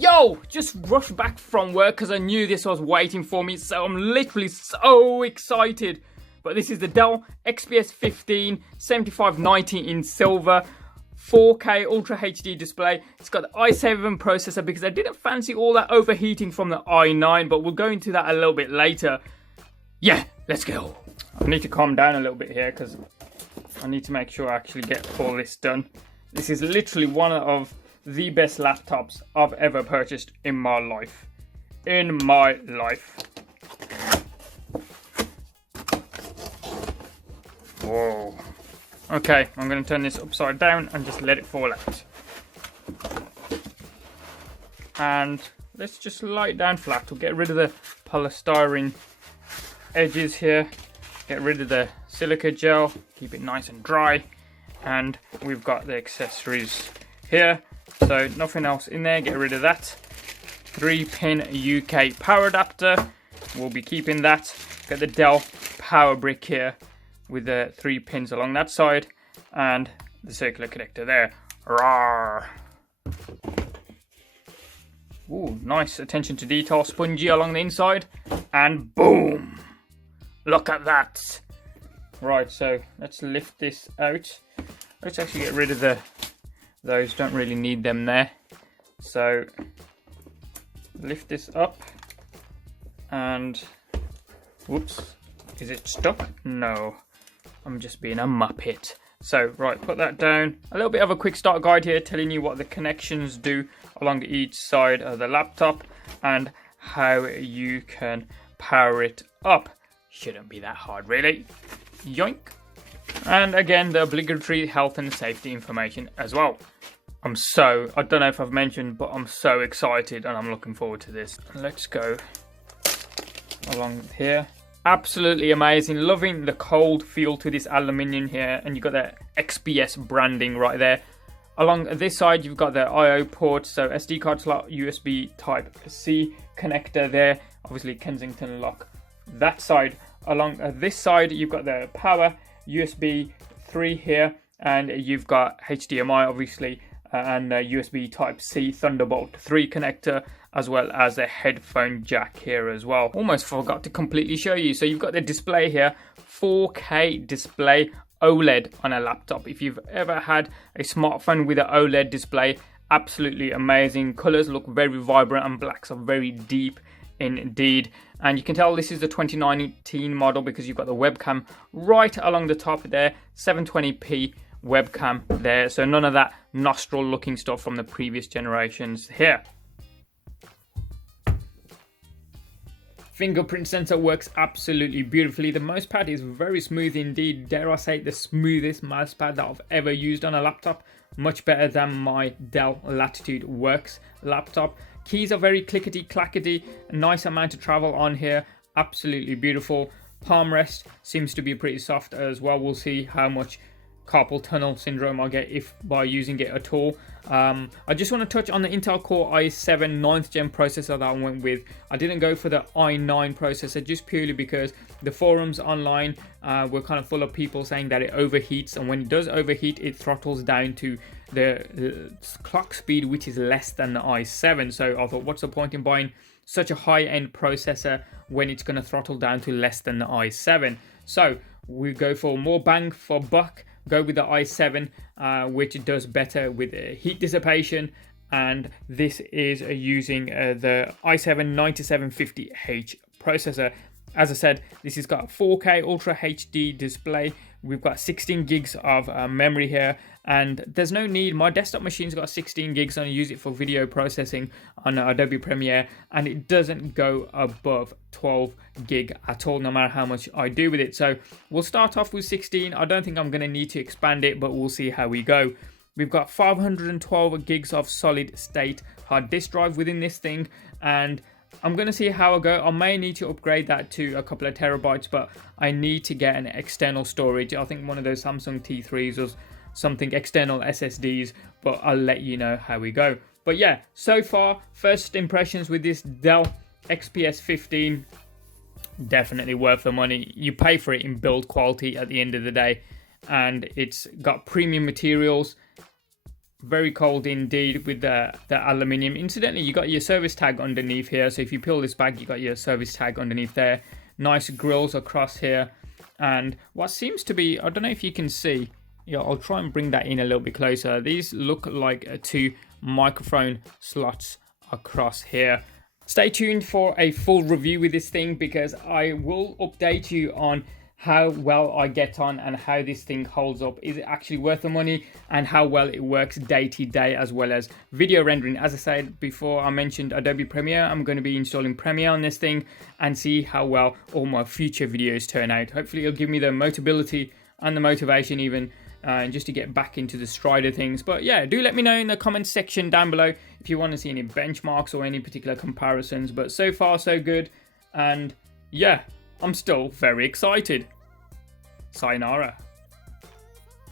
Yo, just rushed back from work because I knew this was waiting for me, so I'm literally so excited. But this is the Dell XPS 15 7590 in silver, 4K Ultra HD display. It's got the i7 processor because I didn't fancy all that overheating from the i9, but we'll go into that a little bit later. Yeah, let's go. I need to calm down a little bit here because I need to make sure I actually get all this done. This is literally one of the best laptops I've ever purchased in my life. Whoa. Okay, I'm going to turn this upside down and just let it fall out. And let's just lie it down flat. We'll get rid of the polystyrene edges here. Get rid of the silica gel. Keep it nice and dry. And we've got the accessories here. So nothing else in there. Get rid of that. 3-pin UK power adapter. We'll be keeping that. Got the Dell power brick here with the 3 pins along that side and the circular connector there. Rawr. Ooh, nice attention to detail, spongy along the inside, and boom! Look at that. Right, so let's lift this out. Let's actually get rid of those, don't really need them there. So lift this up and whoops, is it stuck? No, I'm just being a muppet. So right, put that down. A little bit of a quick start guide here telling you what the connections do along each side of the laptop and how you can power it up. Shouldn't be that hard really. Yoink. And again, the obligatory health and safety information as well. I don't know if I've mentioned, but I'm so excited and I'm looking forward to this. Let's go along here. Absolutely amazing. Loving the cold feel to this aluminium here, and you've got the XPS branding right there. Along this side, you've got the I/O port, so SD card slot, USB Type C connector there. Obviously, Kensington lock. That side. Along this side, you've got the power USB 3 here, and you've got HDMI obviously, and the USB Type C Thunderbolt 3 connector, as well as a headphone jack here as well. Almost forgot to completely show you. So you've got the display here, 4K display OLED on a laptop. If you've ever had a smartphone with an OLED display, absolutely amazing. Colors look very vibrant and blacks are very deep indeed. And you can tell this is the 2019 model because you've got the webcam right along the top there, 720p webcam there. So none of that nostril looking stuff from the previous generations here. Fingerprint sensor works absolutely beautifully. The mousepad is very smooth indeed. Dare I say the smoothest mousepad that I've ever used on a laptop. Much better than my Dell Latitude Works laptop. Keys are very clickety clackety. A nice amount of travel on here. Absolutely beautiful. Palm rest seems to be pretty soft as well. We'll see how much carpal tunnel syndrome I get if by using it at all. I just want to touch on the Intel Core i7 9th gen processor that I went with. I didn't go for the i9 processor just purely because the forums online were kind of full of people saying that it overheats, and when it does overheat it throttles down to the clock speed which is less than the i7. So I thought, what's the point in buying such a high-end processor when it's going to throttle down to less than the i7? So we go for more bang for buck. Go with the i7, which does better with heat dissipation, and this is using the i7 9750H processor. As I said, this has got 4K Ultra HD display. We've got 16 gigs of memory here, and there's no need. My desktop machine's got 16 gigs and I use it for video processing on Adobe Premiere, and it doesn't go above 12 gig at all, no matter how much I do with it. So we'll start off with 16. I don't think I'm going to need to expand it, but we'll see how we go. We've got 512 gigs of solid state hard disk drive within this thing, and I'm going to see how I go. I may need to upgrade that to a couple of terabytes, but I need to get an external storage. I think one of those Samsung T3s or something, external SSDs, but I'll let you know how we go. But yeah, so far, first impressions with this Dell XPS 15, definitely worth the money. You pay for it in build quality at the end of the day, and it's got premium materials. Very cold indeed with the aluminium. Incidentally, you got your service tag underneath here, so if you peel this back, you got your service tag underneath there. Nice grills across here, and what seems to be, I don't know if you can see, yeah, I'll try and bring that in a little bit closer. These look like 2 microphone slots across here. Stay tuned for a full review with this thing, because I will update you on how well I get on and how this thing holds up. Is it actually worth the money, and how well it works day to day, as well as video rendering. As I said before, I mentioned Adobe Premiere. I'm going to be installing Premiere on this thing and see how well all my future videos turn out. Hopefully it'll give me the motivability and the motivation even just to get back into the stride of things. But yeah, do let me know in the comments section down below if you want to see any benchmarks or any particular comparisons. But so far so good, and yeah, I'm still very excited. Sayonara.